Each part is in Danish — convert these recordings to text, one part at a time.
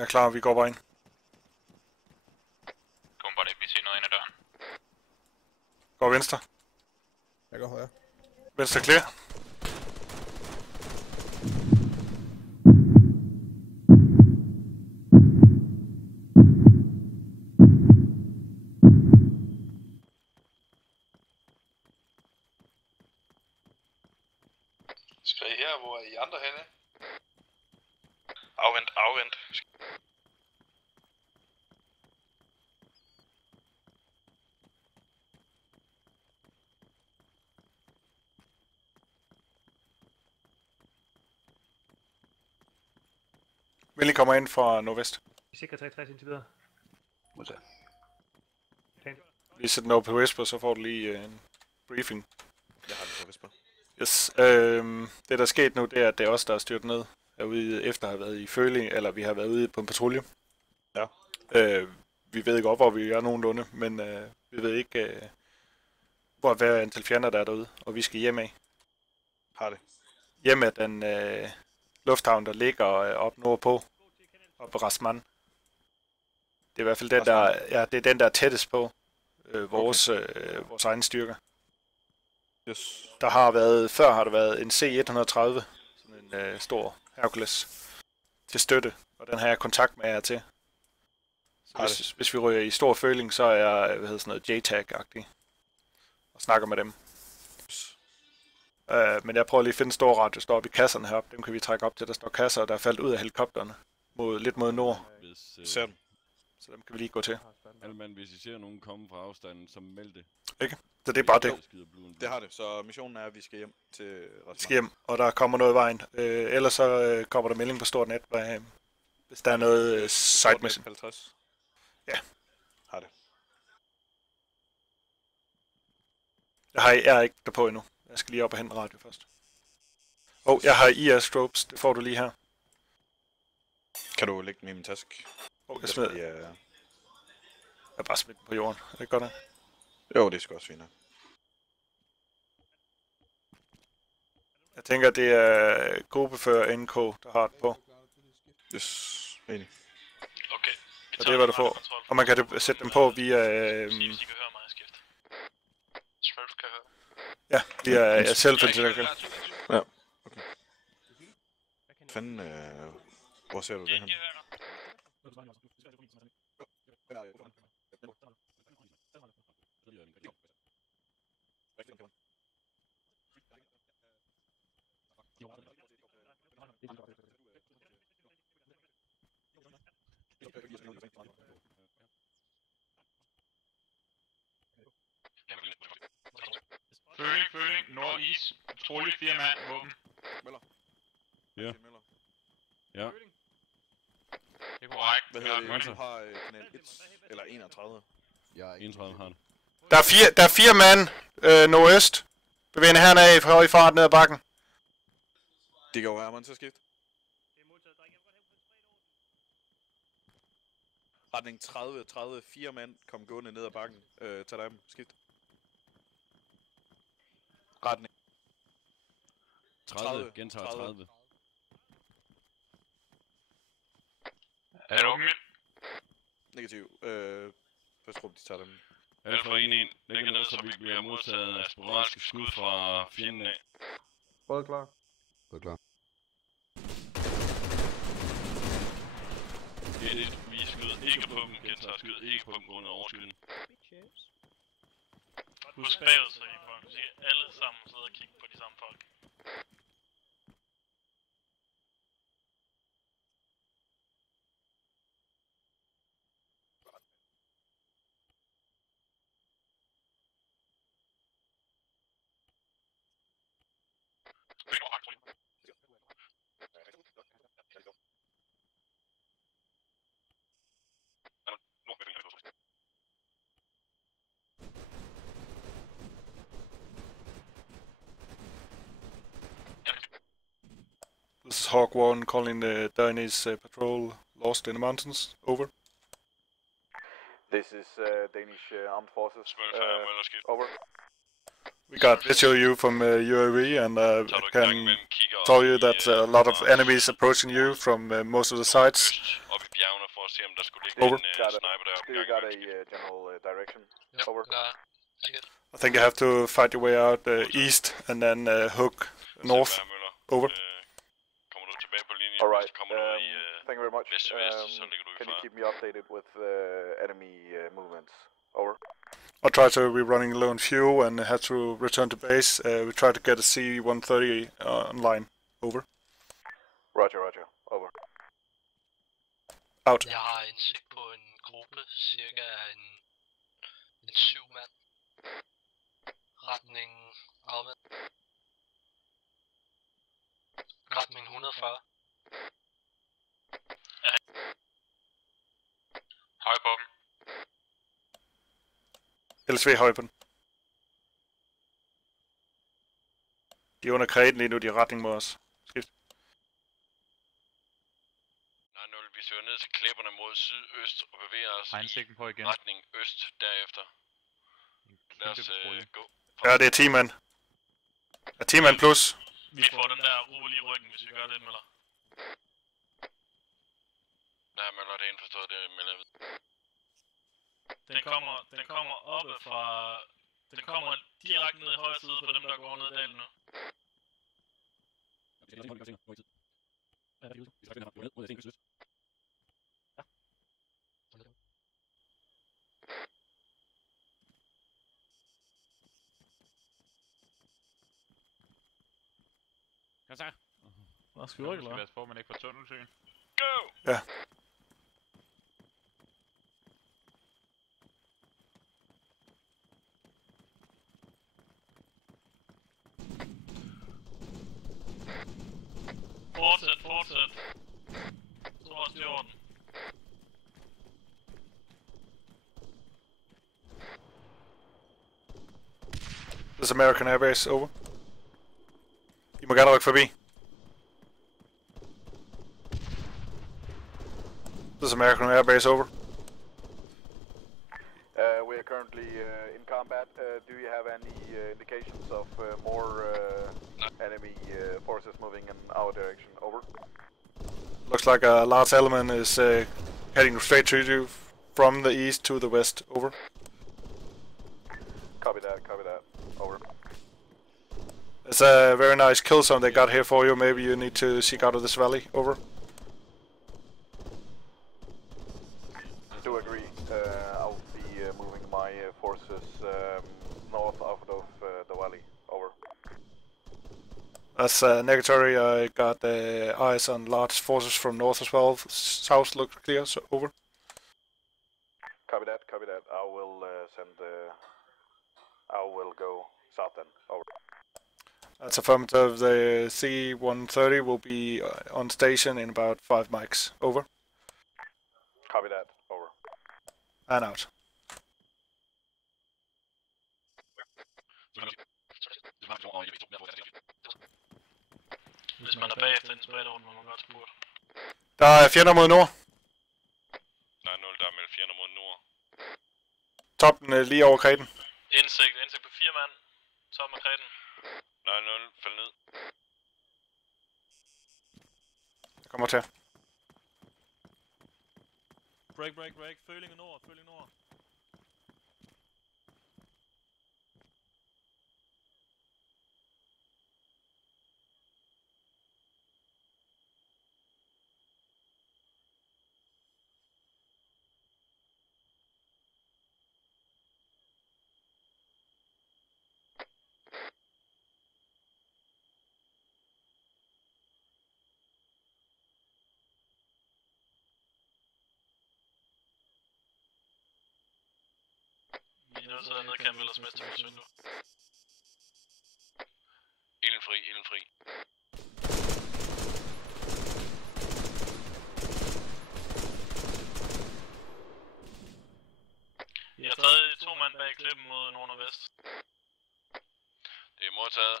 Jeg er klar, vi går bare ind. Kom bare det, vi ser noget ind ad døren. Går venstre. Jeg går højre. Venstre clear. Skal I her, hvor er I andre henne? Afvent. Willy kommer ind fra nordvest. Vi sikrer 63 indtil videre. Modtaget. Lige sæt den over på Whisper, så får du lige en briefing. Jeg har den på Whisper. Yes. Det der er sket nu, det er, at det er os, der er styrt ned herude efter at have været i føling, eller vi har været ude på en patrulje. Ja. Vi ved godt, hvor vi er nogenlunde, men vi ved ikke, hvor hver antal fjender der er derude, og vi skal hjem af. Har det. Hjem af den lufthavn, der ligger op nordpå, op på Rasman. Det er i hvert fald den, det er den, der er tættest på vores egne styrker. Yes. Før har der været en C-130, sådan en stor Hercules, til støtte, og den har jeg kontakt med jer til. Så hvis vi ryger i stor føling, så er jeg, JTAG-agtig, og snakker med dem. Men jeg prøver lige at finde en stor radio, der står oppe i kasserne heroppe. Dem kan vi trække op til, der står kasser, der er faldet ud af helikopterne, lidt mod nord. Ser dem. Så dem kan vi lige gå til. Alman, hvis I ser nogen komme fra afstanden, så meld det. Ikke? Så det er bare det. Det har det, så missionen er, at vi skal hjem til Rasman. Vi skal hjem, og der kommer noget i vejen. Ellers så kommer der melding på stort net, hvis der er noget side mission. 50. Ja. Har det. Jeg er ikke derpå endnu. Jeg skal lige op og hente radio først. Jeg har IR-strobes, det får du lige her. Kan du lægge den i min taske? Jeg smider. Jeg har bare smidt den på jorden. Er det godt, det? Jo, det skal også fint. Jeg tænker, det er gruppefører NK, der har det på. Yes, enig. Okay. Og det er, hvad du får. Og man kan sætte dem på via... Hvis I kan høre mig, skift. Smurf kan høre. Ja, via self-introduction. Ja, okay. Fanden, hvor ser du det hen? Føling, nordis, patrulje, 4 mand, våben. Møller. Ja. Møller. Ja. Det er korrekt. Hvad hedder det? Du har kanal 1 eller 31. Jeg er 31 har det. Der er 4 mand nordøst. Bevægende hernede i høj fart ned ad bakken. Det kan jo være, man til at skifte. Retning 30, 4 mand kom gående ned ad bakken. Tag dig dem, skift. Retning 30, gentager 30. Er du mit? Negativ. Først råb, de tager dem. Alfa 1-1, lægger ned, så vi bliver modtaget af sporadiske skud fra fjenden af. Både klar. Både klar. Vi skyder ikke på dem, gentager skyder ikke på dem grund af overskydende. Husk bagud, så I får se alle sammen sidde og kigge på de samme folk. This is Hawk 1 calling the Danish patrol lost in the mountains. Over. This is Danish Armed Forces. Smurf er over. We got visual view from UAV, and can tell you that a lot of enemies approaching you from most of the sides. Op i bjergene for at se, om der skulle ligge Over. en sniper der. Do you got a general direction? Over. I think you have to fight your way out east and then hook north. Over. Kommer du tilbage på linjen? Alright, Kommer du i thank you very much. vest, så ligger du i Can you fare. keep me updated with enemy movements? Over. I'll try to be running low on fuel and have to return to base. We try to get a C-130 online. Over. Roger, roger. Over. Out. Jeg har indsigt på en gruppe, cirka en 7 mand. Retning afmand. Retning 140. Høj på dem. LSV høj på den. De er under krediten lige nu, de er retning mod os. Skift. 0, vi søger ned til klipperne mod sydøst og bevæger os Har indsigten på igen. retning øst derefter. Lad os gå. Ja, det er 10 mand. Ja, 10 mand plus. Vi får den der rulle i ryggen, hvis vi gør det, Møller. Ja, Møller, det er indforstået, det melder jeg ved. Den kommer oppe fra... Den kommer direkte ned i højre side på dem, der går ned i dalen nu. Hvad så? Hvad skal vi rykke, eller hvad? Skal man ikke få tunnelsyn? Go! Ja. Fortsæt. Så er det i orden. This is American Airbase, over. I må gerne rykke forbi. This is American Airbase, over. We are currently in combat. Do you have any indications of more enemy forces moving in our direction? Over. Looks like a large element is heading straight to you from the east to the west, over. Copy that, over. It's a very nice kill zone they got here for you. Maybe you need to seek out of this valley, over. Do agree. I'll be moving my forces north out of the valley. Over. That's negatory. I got eyes on large forces from north as well. South looks clear, so over. Copy that. I will I will go south then. Over. That's affirmative. The C-130 will be on station in about 5 mics. Over. Copy that. Over. And out. Hvis man er bagefter en spredt rundt, må man godt spurgt. Der er fjender mod nord. Der er 0, der er meldt fjender mod nord. Toppen lige over krediten. Indsigt på 4 mand. Så med krediten. Der er 0, fald ned. Jeg kommer til. Break. Føling nord. Vi er nødt til at nedkæmpe Møllers mesterforsøg nu. Ildenfri. Vi har taget 2 mand bag klippen mod nord og vest. Det er modtaget.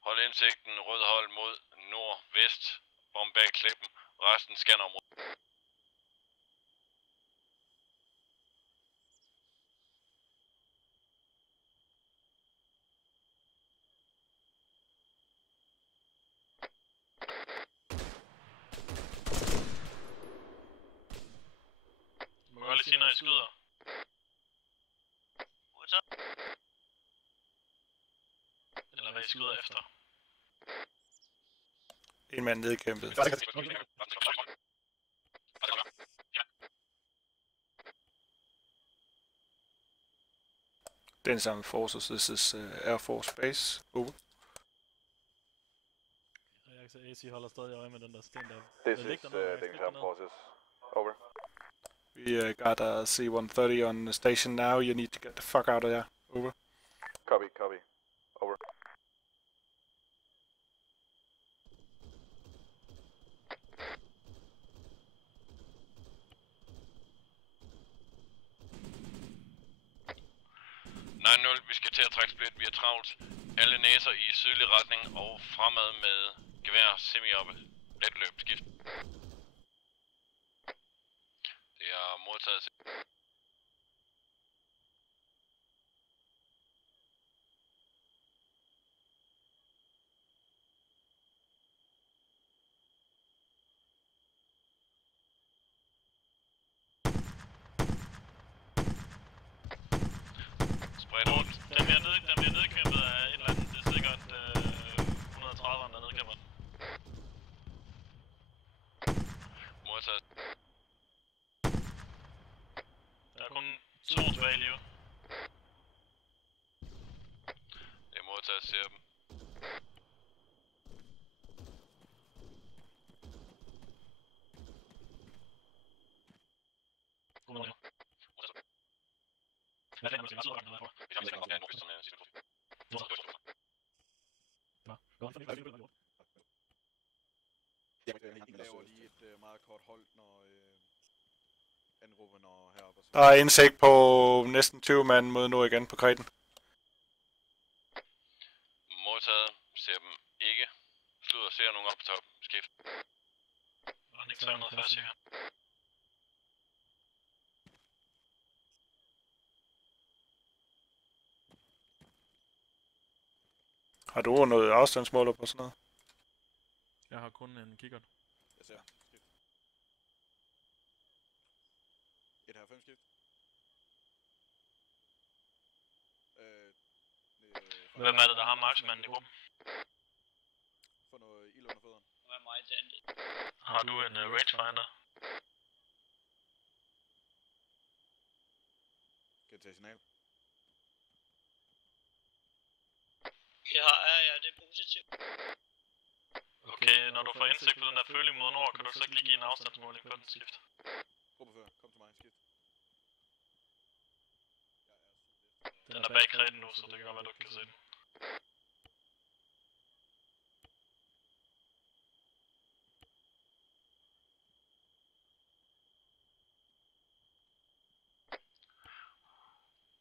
Hold indsigten, rød hold mod nord-vest. Bomb bag klippen. Resten scannerområde. lige sige, når I skyder. Eller hvad I skyder efter. En mand nedkæmpet. Den samme forces, this is Air Force Base. Over. Jeg kan se, AC holder stadig øje med den der sten der. This is Danish Armed Forces. Over. We got a C-130 on the station now. You need to get the fuck out of there. Over. Copy, copy. Over. Vi skal til at trække split, vi er travlt. Alle næser i sydlig retning og fremad med gevær semi-oppe. Let løb, skift. Det er modtaget til. Den bliver nedkæmpet af et eller andet. Det er sikkert 130'eren, der nedkæmper den. Modtaget. Der er kun 2 tilbage i live. Det er modtaget, ser dem. Laver lige et meget kort hold, når anråber når heroppe. Der er indsigt på næsten 20 mand mod nord igen på Kreten. Modtaget, ser dem ikke. Slutter, ser nogen op på top. Skift. Retning 340 cirka. Har du noget afstandsmåler på sådan noget? Jeg har kun en kikkert. Jeg ser. Skift. 1,5 skift. Hvem er det, der har marksmanden i gruppen? Få noget ild under fødderne. Hvad er mig til andet? Har du en rangefinder? Kan jeg tage signal? Ja, det er positivt. Okay, når du får indsigt på den der føling mod nord, kan du så ikke lige give en afstandsmåling på den skift? Gruppefører, kom til mig, skift. Den er bag Kreten nu, så det kan godt være, du ikke kan se den.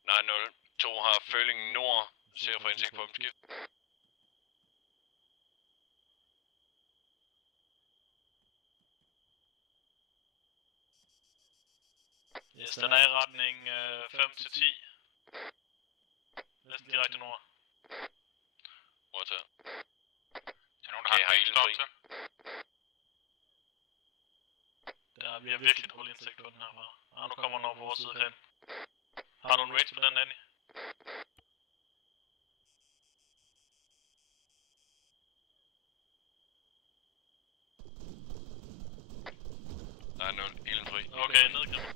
Nej, 0. 2 har føling nord. Ser for indsigt på dem, skift. Yes, den er i retning 5 til 10. Næsten direkte nord. Modtaget. Er nogen, der har ilden fri? Vi har virkelig dårlig indsigt på den herfra. Nu kommer den over på vores side hen. Har du en range på den, Danny? Nej, 0. Ilden fri. Okay, nedkæmper.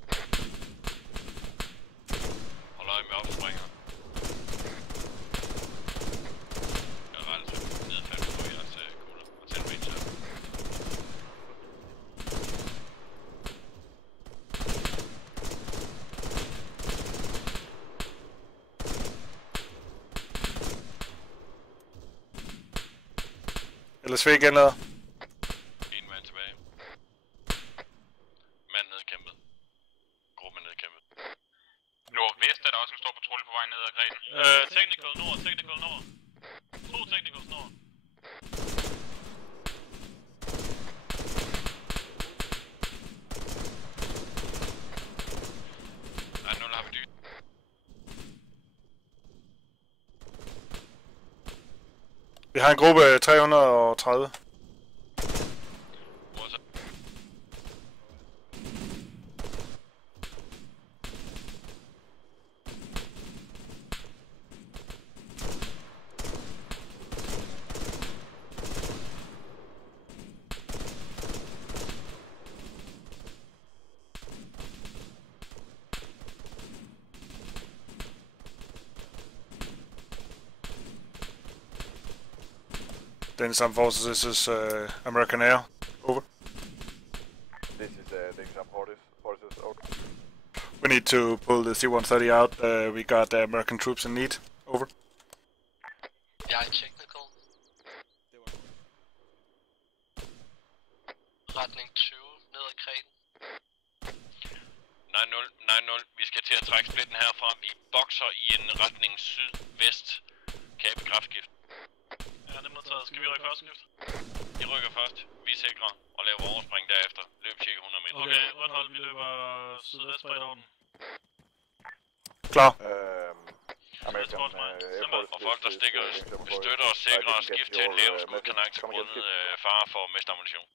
Hold øje med opspringer. Jeg er relativt nedfaldet på jeres kugler. Og tænd range her. LSV igen lader. En mand tilbage. Mand nedkæmpet. Gruppe nedkæmpet. Nordvest er der også en stor patrulje på vej ned ad Greten. Technical nord, technical nord. 2 technicals nord. Nej, 0 har vi dyrt. Vi har en gruppe 330. Modtaget. Danish Armed Forces, this is American Air. Over. This is Danish Armed Forces. Over. We need to pull the C-130 out. We got American troops in need. Over. Jeg er technical. Retning 20, ned ad Kreten. 9-0, vi skal til at trække splitten herfra. Vi bokser i en retning syd-vest. Kan jeg bekræfte skift? Ja, det er modtaget. Skal vi rykke først skift? I rykker først, vi sikrer og laver overspring derefter. Løb cirka 100 meter. Okay, rødt hold, vi løber sydvest bredt over den. Klar. American Air Force. Og folk, der stikker, støtter og sikrer og skift til et lavt skudkanal til grundet fare for at miste ammunition.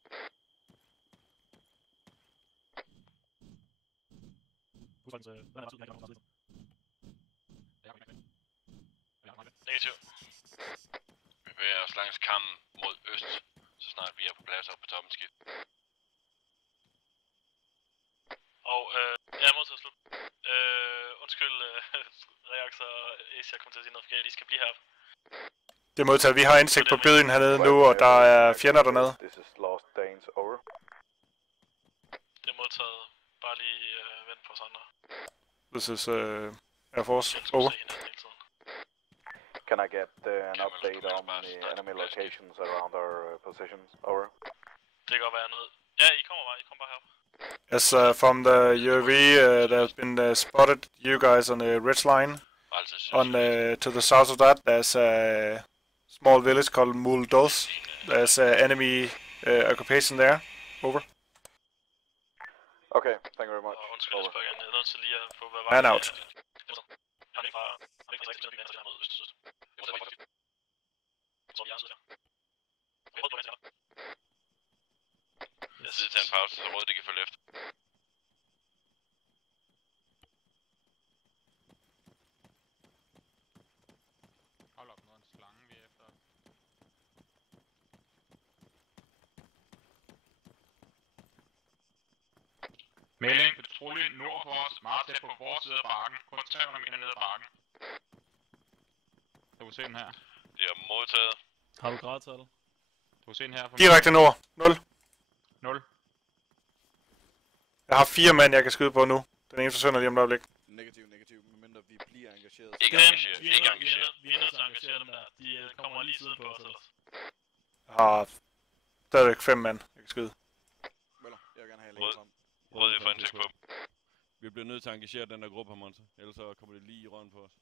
Negativ. Vi bevæger os langs kammen mod øst, så snart vi er på plads oppe på toppen skift. Og jeg er modtaget slut. Undskyld, Reax og Asia kom til at sige noget forkert. I skal blive her. Det er modtaget. Vi har indsigt på byen hernede nu, og der er fjender dernede. This is Lost Danes. Over. Det er modtaget. Bare lige vent på os andre. This is Air Force. Over. Can I get an update on the enemy locations around our positions? Over. Det kan godt være noget. Ja, I kommer bare her. Yes, from the UAV, there's been spotted you guys on the ridge line. On to the south of that, there's a small village called Muldos. There's enemy occupation there. Over. Okay, thank you very much. Undskyld, jeg spørger igen. Jeg er nødt til lige at få hvad Man out. Jeg sidder til en pause, så rådet det kan følge efter. Hold op, nu er en slange vi er efter. Melding, patrulje nord for os, meget tæt på vores side af bakken. Kun 300 meter ned ad bakken. Du kan se den her. Det er modtaget. Har du gradtal? Du kan se den her. Direkte nord. 0. 0. Jeg har 4 mand, jeg kan skyde på nu. Den ene forsvinder lige om et øjeblik. Negativ, medmindre vi bliver engageret. Ikke engageret, ikke engageret. Vi er nødt til at engagere dem der. De kommer lige siden på os ellers. Jeg har stadigvæk 5 mand, jeg kan skyde. Møller, jeg vil gerne have længere frem. Rød i for indsigt på dem. Vi bliver nødt til at engagere den der gruppe her, Monte. Ellers så kommer det lige i røven på os.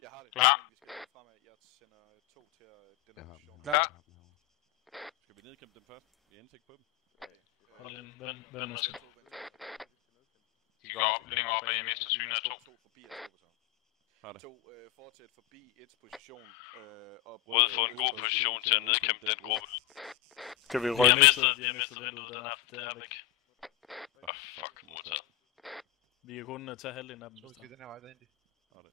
Jeg har det. Klar. Vi skal fremad. Jeg sender 2 til den her position. Klar. Skal vi nedkæmpe dem først? Vi har indsigt på dem. Hold ind, vend måske. De går op, længere op, og jeg mister synet af 2. 2 forbi at skubbe så. Har det. 2 fortsæt forbi 1's position. Rød får en god position til at nedkæmpe den gruppe. Skal vi Vi rykke? har mistet vinduet, det er væk. Fuck, modtaget. Vi kan kun tage halvdelen af dem. Så skal vi den her vej derhen. Har det.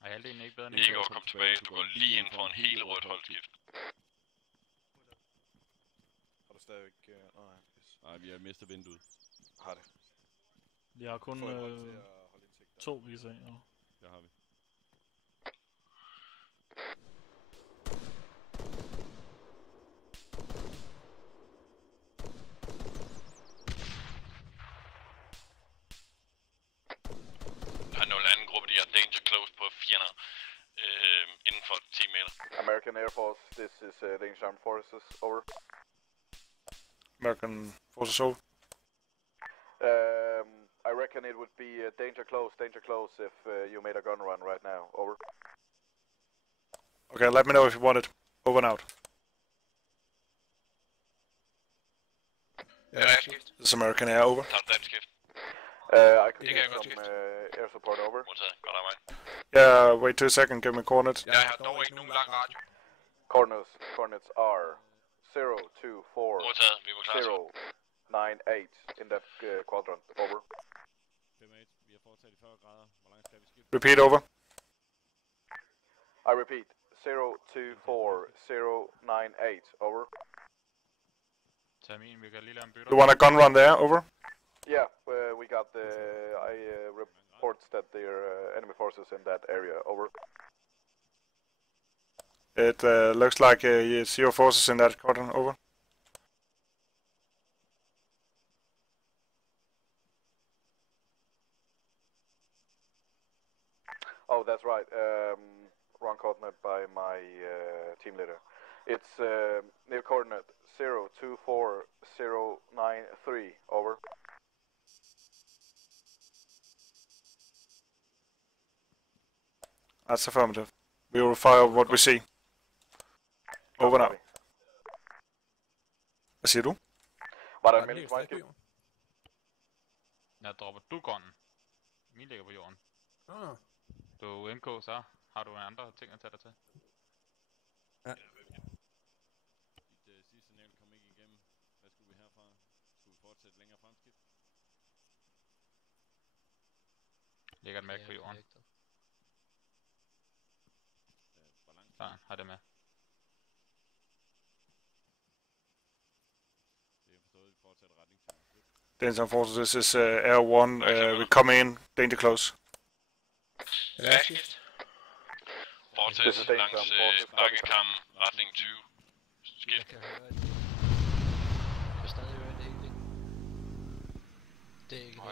Og halvdelen er ikke bedre end Ikke at komme tilbage, du går lige ind for en helt rødt holdskift. Har du stadigvæk... Nej, vi har mistet vinduet. Har det. Vi har kun Får jeg hold til at holde indsigt der? 2, vi kan se. Ja. Det har vi. Der er nogle anden gruppe, de har danger close på fjender inden for 10 meter. American Air Force, this is Danish Armed Forces. Over. American Forces over. I reckon it would be danger close if you made a gun run right now. Over. Okay, let me know if you want it. Over and out. Ja, skift. This is American Air over. Tager du dansk skift? I could Det kan get jeg godt some air support. Over. Modtaget, godt arbejde. Yeah, wait 2 seconds, give me coordinates. Jeg har dog ikke nogen lang radio. Coordinates are 024 Modtaget, vi var klar til. 098 in that quadrant. Over. 5-8, vi har foretaget i 40 grader. Hvor langt skal vi skifte? Repeat over. I repeat 024 098. Over. Termin, vi kan lige lade en bytte. You want a gun run there? Over. Yeah, we got the. reports that there are enemy forces in that area. Over. It looks like you see your forces in that quadrant. Over. Oh, that's right. Wrong coordinate by my team leader. It's near coordinate 024093. Over. That's affirmative. We will fire what we see. Over now. Hvad siger du? Var der en melding på jorden? Jeg dropper Dugon. Min ligger på jorden. Du er MK, så har du andre ting at tage dig til. Ja. Dit sidste signal kom ikke igennem. Hvad skulle vi herfra? Skulle vi fortsætte længere fremskift? Ligger et mærke på jorden. Så, har det med. Danger forces, this is Air 1, we come in, danger close. Fortsæt langs bakkekammen, retning 20. Skift. Jeg kan stadig høre det ikke. Det er ikke det.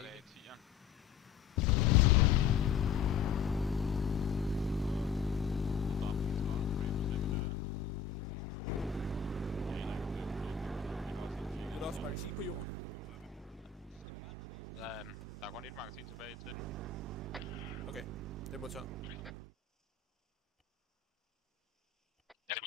Er der også magasin på jorden? Der er kun et magasin tilbage til den. Okay, det må tage. Ja, det er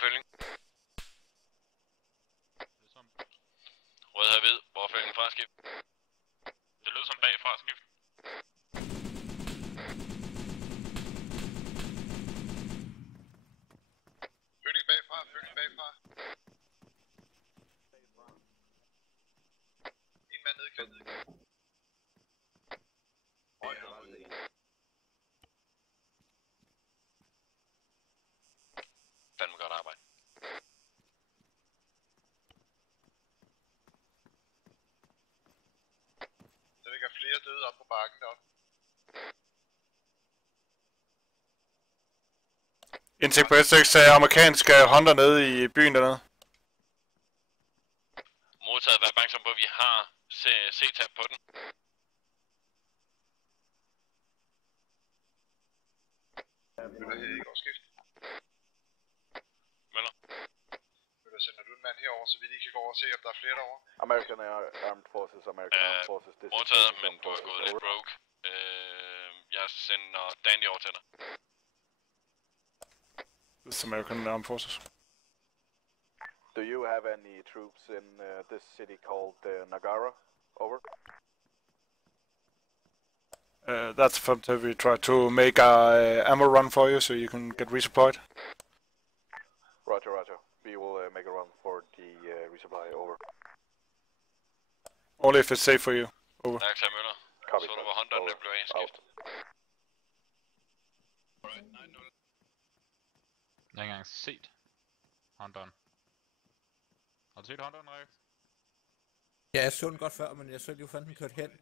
Føling. Rød her ved, hvor er følgen fra skib? Det lød som bagfra skift. Føling bagfra. En mand nede i kanten. Fandme godt arbejde. Der ligger flere døde op på bakken deroppe. Indtægt på S6 er amerikanske Hunter nede i byen dernede. Modtaget, vær opmærksom på, at vi har C-tab på den. Vil du ikke overskift? Møller. Sender du en mand herover, så vi lige kan gå over og se, om der er flere derovre? American Armed Forces, American Armed Forces. Modtaget, men du er gået lidt broke. Jeg sender Danny over til dig. This is American Armed Forces. Do you have any troops in this city called Nagara? Over. That's affirmative. We try to make a ammo run for you so you can get resupplied. Roger. We will make a run for the resupply. Over. Only if it's safe for you. Over. Tak, Møller. Så du, hvor Hunterne blev af skift. Jeg har ikke engang set Hunteren. Har du set Hunteren, Rex? Ja, jeg så den godt før, men jeg så ikke, hvor fanden den kørte hen.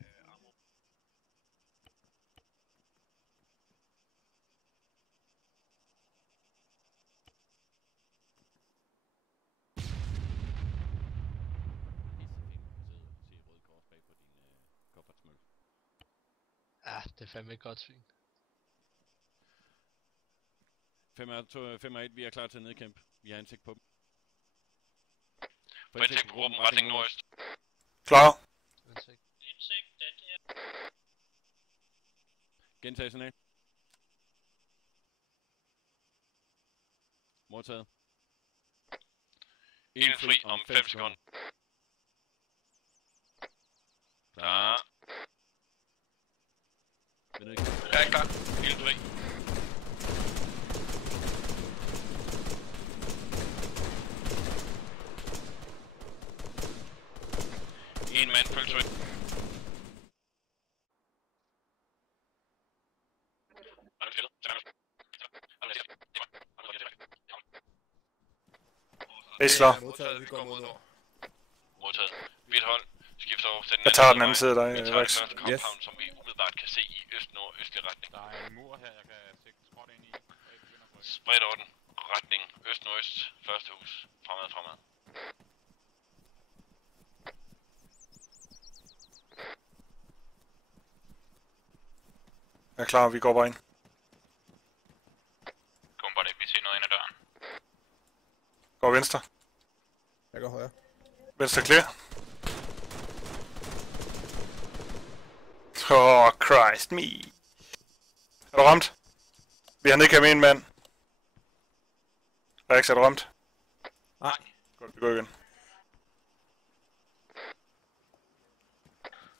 Ja, det er fandme et godt svin. 5-1, vi er klar til at nedkæmpe. Vi har indsigt på dem. På indsigt på gruppen, retning nordøst. Klar. Indsigt, den der. Gentag signal. Modtaget. En fri om 5 sekunder. Klar. Ja, klar. Helt fri. En mand følger twin. Base klar. Modtaget, vi går mod nord. Modtaget. Hvidt hold. Skifter over til den Jeg tager den anden side af dig, Vi tager Rex. den første compound, som vi umiddelbart kan se i øst-nord-østlig retning. Der er en mur her, jeg kan sætte skråt ind i. Spredt over den. Retning øst-nordøst. Første hus. Fremad. Jeg er klar, vi går bare ind. Kom bare ikke, vi ser noget ind ad døren. Går venstre. Jeg går højre. Venstre clear. Oh, Christ me. Er du ramt? Vi har nedkæmpet en mand. Rex, er du ramt? Nej. Godt, vi går igen.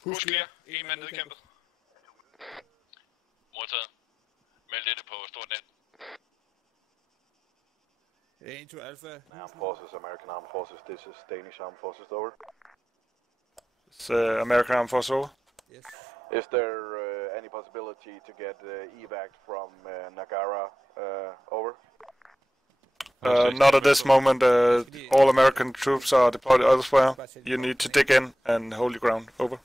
Hus clear. En mand nedkæmpet. Modtaget. Meld dette på stort net. 1 to Alpha. Armed Forces, American Armed Forces, this is Danish Armed Forces, over. It's American Armed Forces over. Yes. Is there any possibility to get evac from Nagara, over? Not at this moment. All American troops are deployed elsewhere. You need to dig in and hold your ground. Over.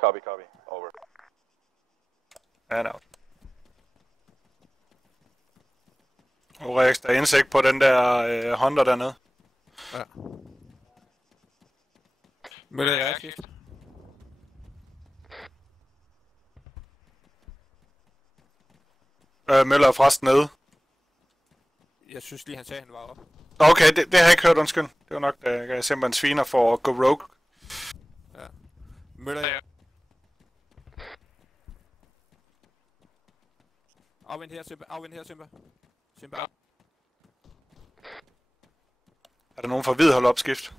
Copy, over. And out. Og Rex, der er indsigt på den der Honda dernede. Ja. Møller er skift. Møller er forresten nede. Jeg synes lige, han sagde, han var oppe. Okay, det har jeg ikke hørt, undskyld. Det var nok, da jeg simpelthen sviner for at gå rogue. Ja. Møller er... Afvend her, Simba. Simba. Er der nogen fra hvid hold opskift?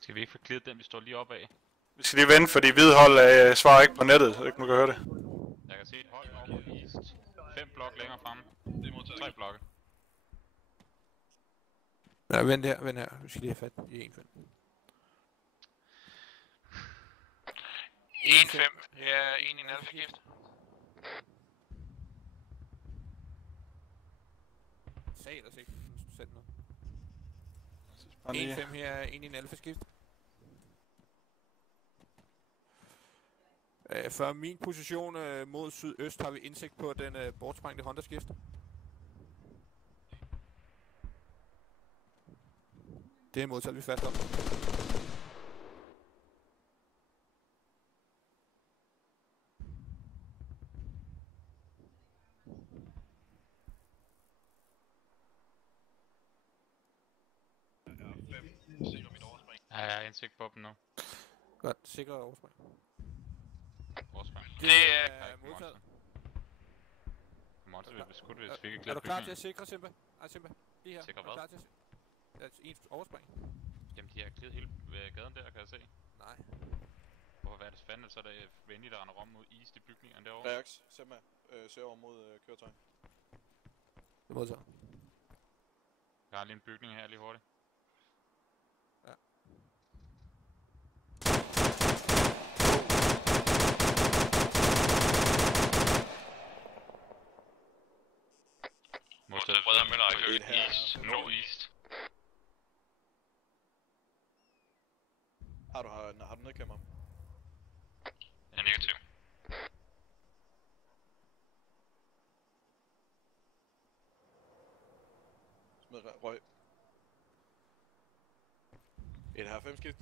Skal vi ikke få clearet den, vi står lige op af? Vi skal lige vente, fordi hvid hold svarer ikke på nettet, så ikke man kan høre det. Jeg kan se et hold over på east. 5 blok længere fremme. Det er modtaget. 3 blokke. Ja, vent her. Vi skal lige have fat i 1-5. 1-5. Her er en i en alfa-gift. Sag ellers ikke. Sæt noget. 1-5 her er en i en alfa-skift. For min position mod sydøst har vi indsigt på den bortsprængte Honda-skift. Det er modtaget, vi fast op. Ja, jeg har indsigt på dem nu. Godt, sikker overspring. Det er modtaget. Monster vil beskudt, hvis vi ikke er du klar til at sikre, Simba? Ej, Simba. Lige her. Sikre hvad? hvad? Er en overspring. Jamen, de har clearet hele gaden der, kan jeg se. Nej. Hvorfor er det fanden, så er det venligt, der render rum mod east i bygningerne derovre? Reax, Simba, søger over mod køretøj. Det er modtaget. Jeg har lige en bygning her lige hurtigt. Ja. Modtaget Frederik Møller har kørt east, nord-east. Har du nedkæmper? Ja, negativ. Smid røg. Et her 5 skift.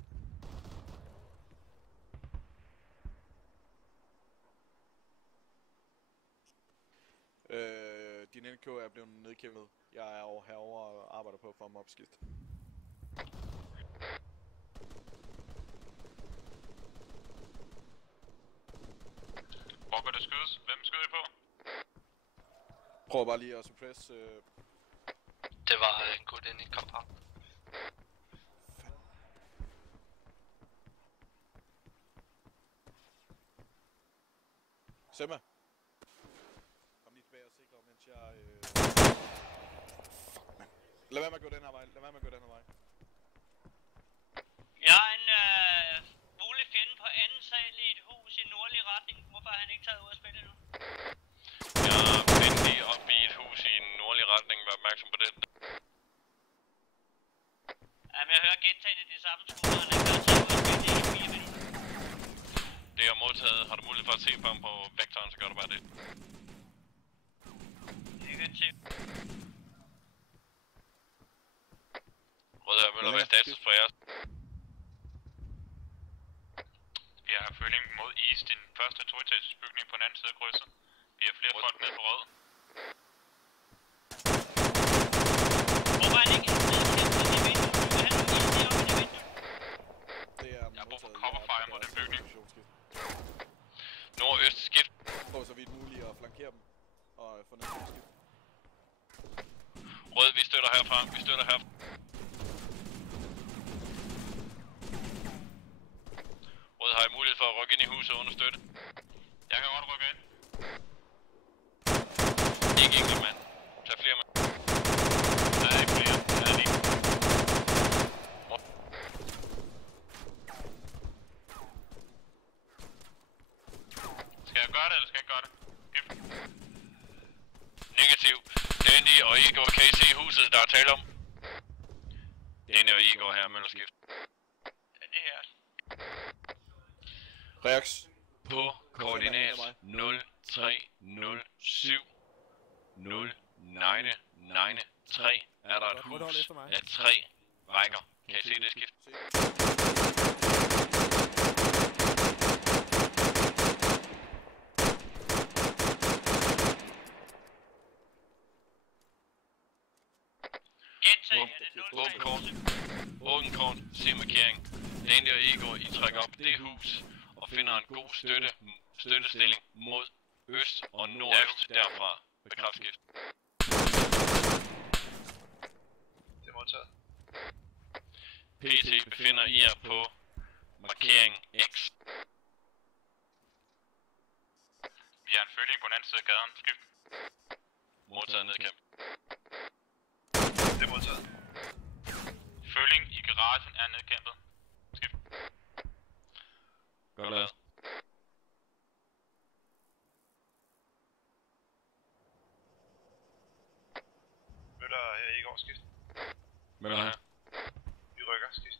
Din NK er blevet nedkæmpet. Jeg er over herovre og arbejder på at få ham opskift. Hvor kan det skydes? Hvem skyder I på? Prøv bare lige at suppress. Det var en god ind i compound. Simba. Kom lige tilbage og sikre, mens jeg Lad være med at gå den her vej. Jeg har en mulig fjende på anden sal i et hus i nordlig retning. Hvorfor har han ikke taget ud af spillet nu? Jeg er venlig op i et hus i en nordlig retning. Vær opmærksom på det. Jamen, jeg hører gentagende det samme skud, og han er ikke taget ud af spillet i 4 minutter. Det er modtaget. Har du mulighed for at se på ham på vektoren, så gør du bare det. Negativ. Rødhøj Møller, hvad er status for jeres? Vi har føling mod East, din første toetagesbygning på den anden side af krydset. Vi har flere folk med på rød. Hvor var han ikke en sted kæmpe i det vindue? Vil han nu lige op i det vindue? Det er Jeg har brug for coverfire mod den bygning. Nordøst skift. Prøv så vidt muligt at flankere dem og få ned på skift. Rød, vi støtter herfra. Rød, har I mulighed for at rykke ind i huset og understøtte? Jeg kan godt rykke ind. Ikke enkelt mand. Tag flere mand. Der er ikke flere. Der er lige. Skal jeg gøre det, eller skal jeg ikke gøre det? Gift. Negativ. Dandy og Igor, kan I se huset, der er tale om? Dandy og Igor her, Møllerskift. Ja, det her. Reaks. På koordinat 0307 099 er der et hus af 3 rækker. Kan I se det skift? Gentag, er det 0307? Åben kort, se markering. Dandy og Igor, I trækker op det hus og finder en god støttestilling mod øst og nordøst derfra. Bekræft skift. Det er modtaget. PT befinder I jer på markering X. Vi har en føling på den anden side af gaden. Skift. Modtaget nedkæmp. Det er modtaget. Føling i garagen er nedkæmpet. Skift. Godt lavet. Møller her i går skift. Møller her. Vi rykker skift.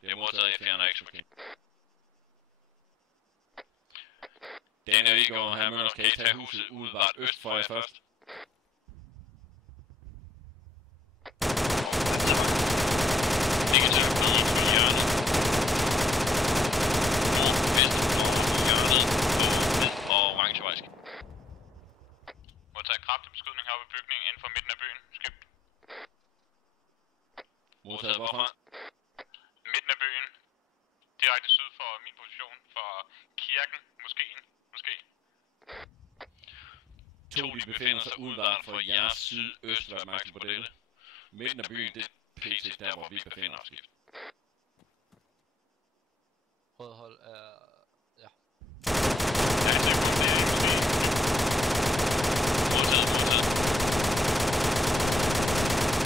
Det er modtaget, jeg fjerner ikke markering. Daniel Igor her, Møller, kan I tage huset udvart øst for jer først? Negativ på hjørnet. Nordvest for hjørnet og orangevejsk. Modtaget kraftig beskydning heroppe i bygningen inden for midten af byen. Skift. Modtaget hvorfra? Midten af byen. Direkte syd for min position. For kirken. Moskeen. Måske. To, de befinder sig udvart for jeres sydøst. Vær opmærksom på dette. Midten af byen, det er pt. Der, hvor vi befinder os. Rød hold er... ja. Jeg er sikker på, det er ikke måske. Modtaget.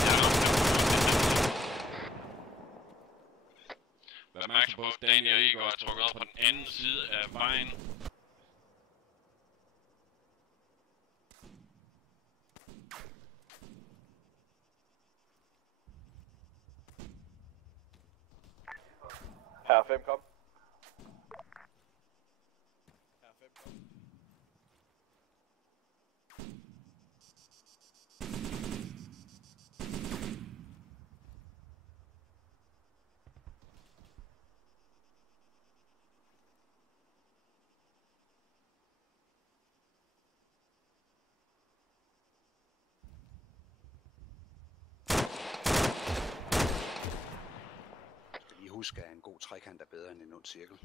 Jeg er ramt det. Vær opmærksom på, at Daniel og Igor er trukket op på den anden side af vejen. Her 5, kom. Husk, at en god trekant er bedre end en ond cirkel.